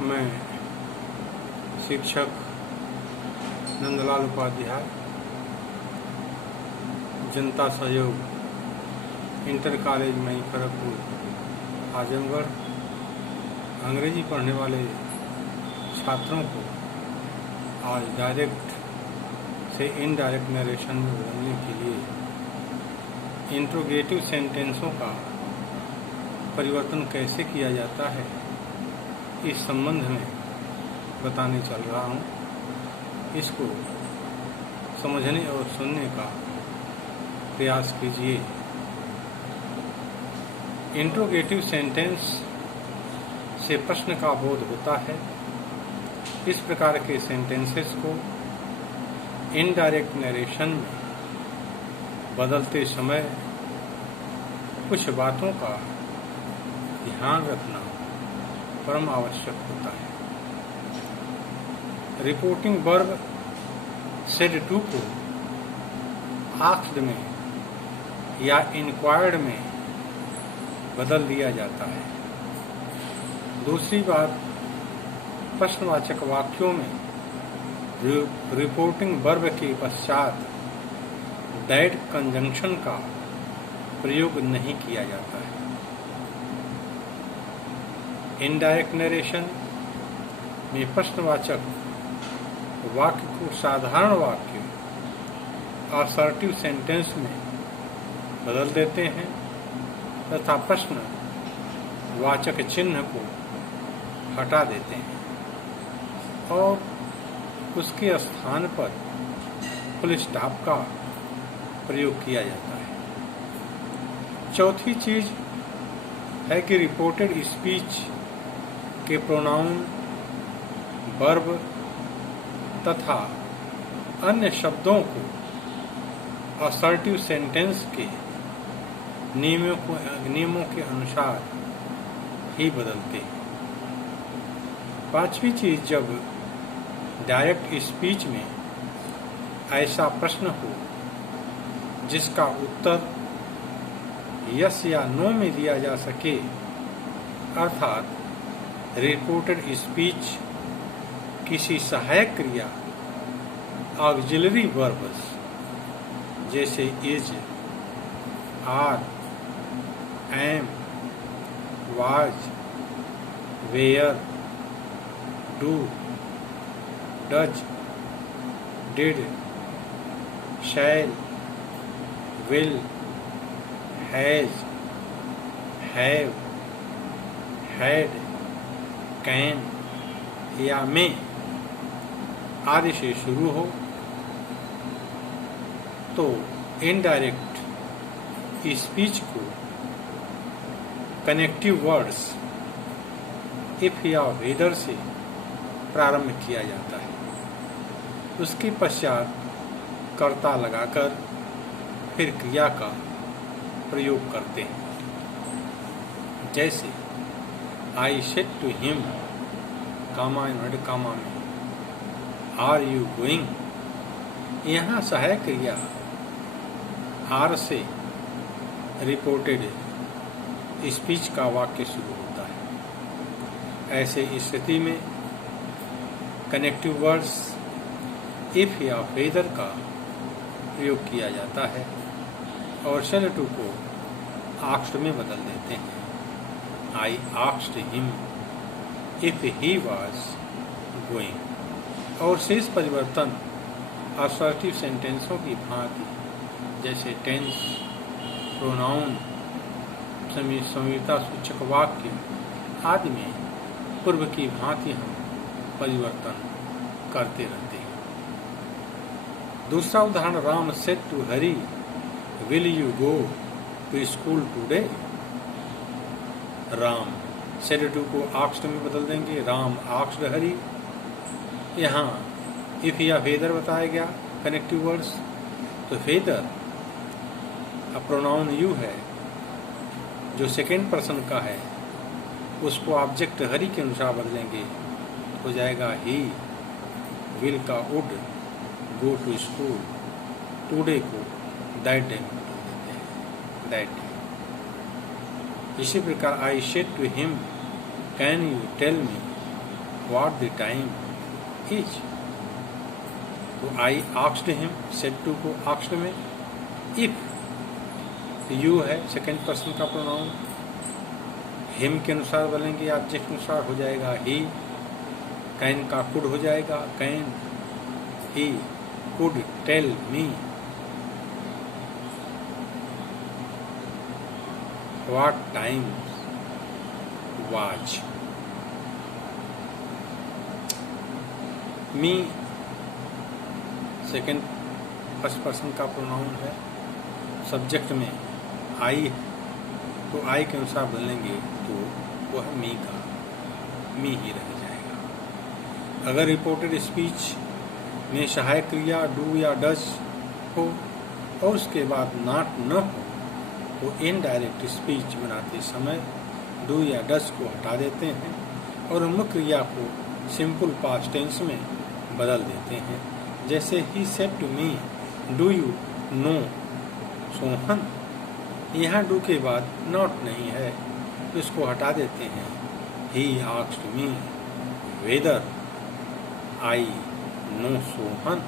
मैं शिक्षक नंदलाल उपाध्याय, जनता सहयोग इंटर कॉलेज मई खड़गपुर आजमगढ़, अंग्रेजी पढ़ने वाले छात्रों को आज डायरेक्ट से इनडायरेक्ट नरेशन में बदलने के लिए इंट्रोगेटिव सेंटेंसों का परिवर्तन कैसे किया जाता है, इस संबंध में बताने चल रहा हूँ। इसको समझने और सुनने का प्रयास कीजिए। इंट्रोगेटिव सेंटेंस से प्रश्न का बोध होता है। इस प्रकार के सेंटेंसेस को इनडायरेक्ट नरेशन में बदलते समय कुछ बातों का ध्यान रखना परम आवश्यक होता है। रिपोर्टिंग वर्ब सेड टू को आस्क्ड में या इंक्वायर्ड में बदल दिया जाता है। दूसरी बात, प्रश्नवाचक वाक्यों में रिपोर्टिंग वर्ब के पश्चात दैट कंजंक्शन का प्रयोग नहीं किया जाता है। इनडायरेक्ट नरेशन में प्रश्नवाचक वाक्य को साधारण वाक्य असर्टिव सेंटेंस में बदल देते हैं तथा प्रश्न वाचक चिन्ह को हटा देते हैं और उसके स्थान पर फुल स्टॉप का प्रयोग किया जाता है। चौथी चीज है कि रिपोर्टेड स्पीच के प्रोनाउन, वर्ब तथा अन्य शब्दों को असर्टिव सेंटेंस के नियमों के अनुसार ही बदलते हैं। पांचवी चीज, जब डायरेक्ट स्पीच में ऐसा प्रश्न हो जिसका उत्तर यस या नो में दिया जा सके, अर्थात रिपोर्टेड स्पीच किसी सहायक क्रिया ऑक्सिलरी वर्ब्स जैसे is, are, am, was, were, do, does, did, shall, will, has, have, had, can या में आदि से शुरू हो तो इनडायरेक्ट स्पीच को कनेक्टिव वर्ड्स इफ या वेदर से प्रारंभ किया जाता है। उसके पश्चात कर्ता लगाकर फिर क्रिया का प्रयोग करते हैं। जैसे I said to him, comma inverted comma में, आर यू गोइंग। यहाँ सहायक क्रिया आर से रिपोर्टेड स्पीच का वाक्य शुरू होता है। ऐसे स्थिति में कनेक्टिव वर्ड्स इफ या वेदर का प्रयोग किया जाता है और शेड टू को आस्क्ड में बदल देते हैं। I asked him if he was going। और शेष परिवर्तन असर्टिव सेंटेंसों की भांति जैसे टेंस, प्रोनाउन, संविता सूचक वाक्य आदि में पूर्व की भांति हम परिवर्तन करते रहते हैं। दूसरा उदाहरण, Ram said to Hari, will you go to school today. Ram said to को आस्क्ड में बदल देंगे, राम आस्क्ड हरी। यहाँ इफ या वेदर बताया गया कनेक्टिव वर्ड्स, तो वेदर प्रोनाउन यू है जो सेकेंड पर्सन का है, उसको ऑब्जेक्ट हरी के अनुसार बदलेंगे, हो जाएगा ही। विल का would, go to school, today को दैट डे में बदल देते हैं, दैट डे। इसी प्रकार I said to him can you tell me what the time is. तो I asked him, said to को asked में if you है सेकेंड पर्सन का प्रोनाउन, him के अनुसार बोलेंगे ऑब्जेक्ट के अनुसार हो जाएगा he, कैन का कुड हो जाएगा can, he could tell me what time was. Me second first person का प्रोनाउन है, सब्जेक्ट में आई, तो आई के अनुसार बोलेंगे तो वह मी का मी ही रह जाएगा। अगर रिपोर्टेड स्पीच में सहायक क्रिया डू या डज हो और उसके बाद नॉट न हो तो इनडायरेक्ट स्पीच बनाते समय डू या डज को हटा देते हैं और मुख्य क्रिया को सिंपल पास्ट टेंस में बदल देते हैं। जैसे he said to me do you know Sohan, यहाँ डू के बाद नॉट नहीं है तो इसको हटा देते हैं। He asked me whether I know Sohan,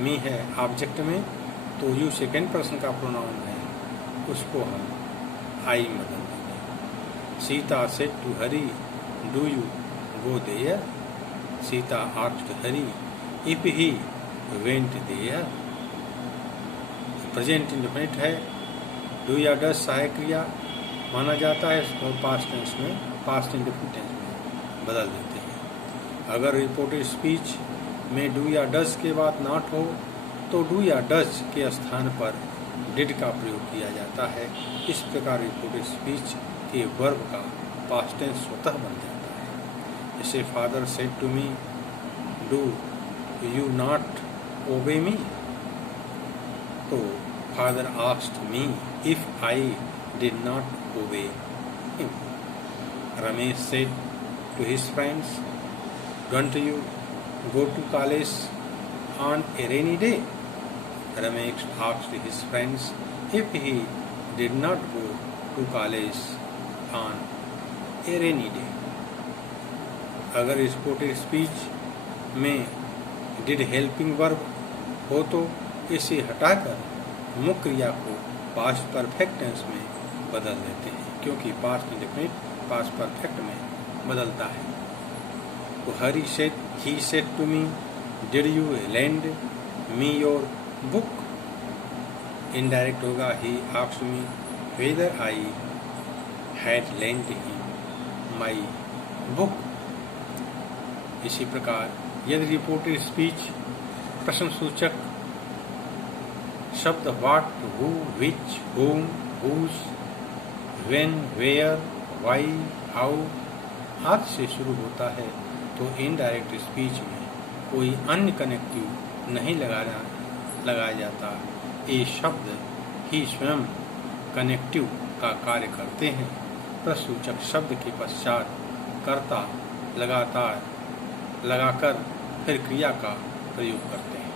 me है ऑब्जेक्ट में तो यू सेकेंड पर्सन का प्रोनाउन है, उसको हम आई में बदल देंगे। Sita said to Hari do you go there, Sita asked Hari if he went there. Present indefinite है, डू या डज सहायक क्रिया माना जाता है, इसको पास्ट टेंस में पास्ट इंडेफिनिट टेंस में बदल देते हैं। अगर रिपोर्टेड स्पीच में डू या डज के बाद नॉट हो तो डू या डज के स्थान पर डिड का प्रयोग किया जाता है। इस प्रकार रिपोर्टेड स्पीच के वर्ब का पास्ट टेंस स्वतः बन जाता है। जैसे father said to me do you not obey me, तो father asked me if I did not obey him. Ramesh said to his friends don't you go to college on a rainy day, Ramesh asked his friends if he did not go to college on a rainy day. अगर reported speech में did helping verb हो तो इसे हटाकर मुख्य क्रिया को past perfect tense में बदल देते हैं, क्योंकि पास्ट इंडेफिनिट पास्ट परफेक्ट में बदलता है। तो Hari said he said to me did you lend me your book, indirect होगा he asked me whether I had lend him my book. इसी प्रकार यदि रिपोर्टेड स्पीच प्रश्नसूचक शब्द what, who, which, whom, whose, when, where, why, how आदि से शुरू होता है तो इनडायरेक्ट स्पीच में कोई अन्य कनेक्टिव नहीं लगाया जाता। ये शब्द ही स्वयं कनेक्टिव का कार्य करते हैं। प्रश्नसूचक शब्द के पश्चात कर्ता लगाकर फिर क्रिया का प्रयोग करते हैं।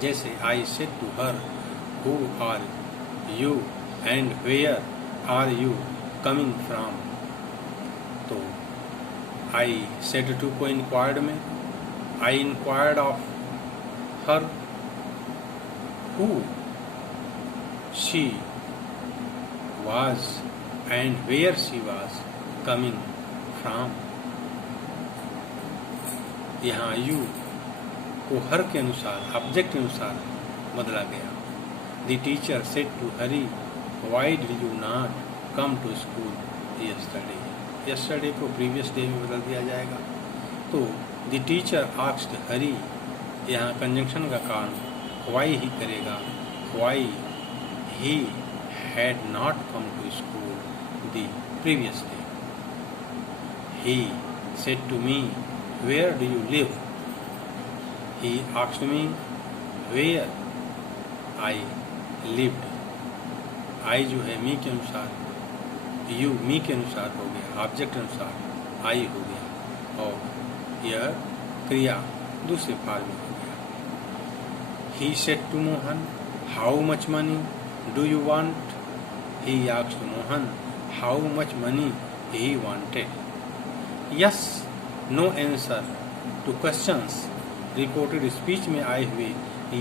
जैसे I said to her who are you and where are you coming from, तो आई सेड टू को इंक्वायर्ड में I inquired of her who she was and where she was coming from. यहाँ यू को her के अनुसार object के अनुसार बदला गया। The teacher said to Hari why did you not come to school yesterday, yesterday को प्रीवियस डे में बदल दिया जाएगा। तो द टीचर आस्क्ड हरी, यहाँ कंजंक्शन का कारण व्हाई ही करेगा, why he had not come to school the previous day. He said to me where do you live, he asked me where I lived। I जो है मी के अनुसार, you मी के अनुसार हो गया, ऑब्जेक्ट अनुसार आई हो गया और यह क्रिया दूसरे फॉर्म में हो गया। He said to Mohan how much money do you want, he asked Mohan how much money he wanted। Yes no answer to questions. Reported speech में आए हुए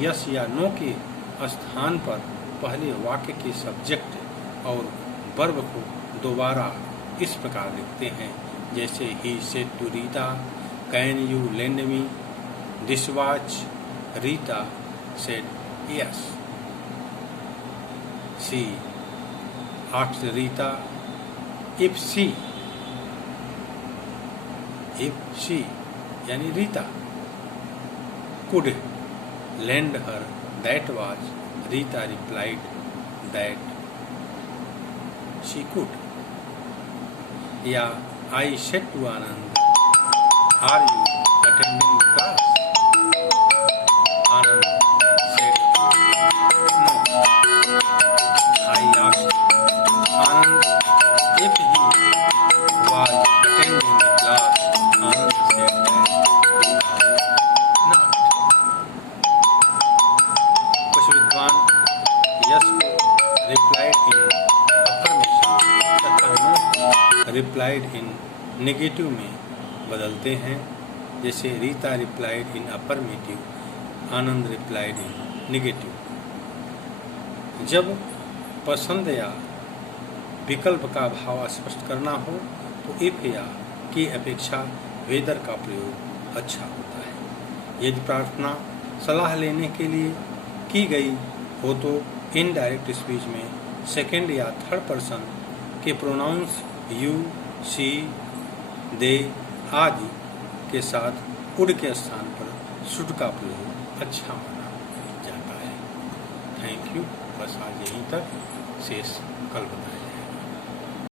यस या नो के स्थान पर पहले वाक्य के सब्जेक्ट और वर्ब को दोबारा इस प्रकार लिखते हैं जैसे he said to Rita, can you lend me this watch. Rita said yes. She asked Rita if she यानी Rita could lend her that watch. Rita replied that she could. Yeah, I said to Anand, are you attending the class? Anand said, no. I asked Anand if he was attending the class. Anand said that not. कुछ विद्वान yes को replied in affirmation तथा no को replied in negative में बदलते हैं जैसे Rita replied in affirmative, Anand replied in negative. जब पसंद या विकल्प का भाव स्पष्ट करना हो तो इफ या की अपेक्षा वेदर का प्रयोग अच्छा होता है। यदि प्रार्थना सलाह लेने के लिए की गई हो तो इनडायरेक्ट स्पीच में सेकंड या थर्ड पर्सन के प्रोनाउंस यू, शी, दे आदि के साथ वुड के स्थान पर शुड का प्रयोग अच्छा माना जाता है। Thank you. बस आज यहीं तक, शेष कल बताएं।